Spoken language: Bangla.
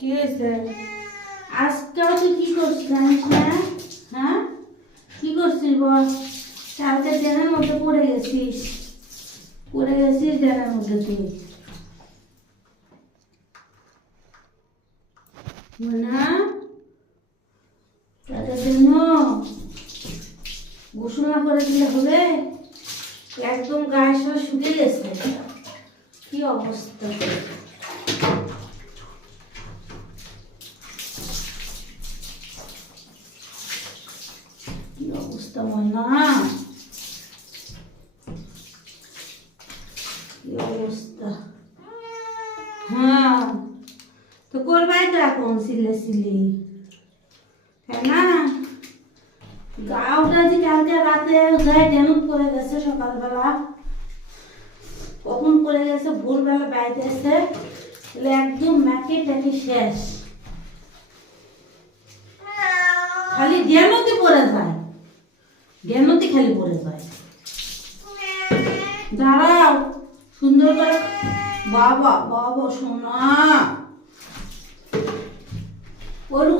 কি হয়েছে? আজকাল তুই কি করছিস জানিস না? হ্যাঁ, কি করছিস বল? কালকে ড্রেনের মধ্যে পড়ে গেছিস ড্রেনের মধ্যে তুই না। তাদের জন্য গোসল না করে দিলে হবে? একদম গায়ে সব শুকিয়ে গেছে, কি অবস্থা! কি অবস্থা ময়না, কি অবস্থা! হ্যাঁ, তো করবাই তো এখন সিলে তাই না? গাওটা যে কালকে রাতে যায় ডেনুক পড়ে গেছে, সকালবেলা কখন পড়ে গেছে, ভোরবেলা বাইরে এসে একদম ম্যাটি ট্যাটি শেষ, খালি ডেনুতে পড়ে যায়, ডেনুতে খালি পড়ে যায়। দাঁড়াও, সুন্দর করে, বাবা বাবা সোনা, ওরকম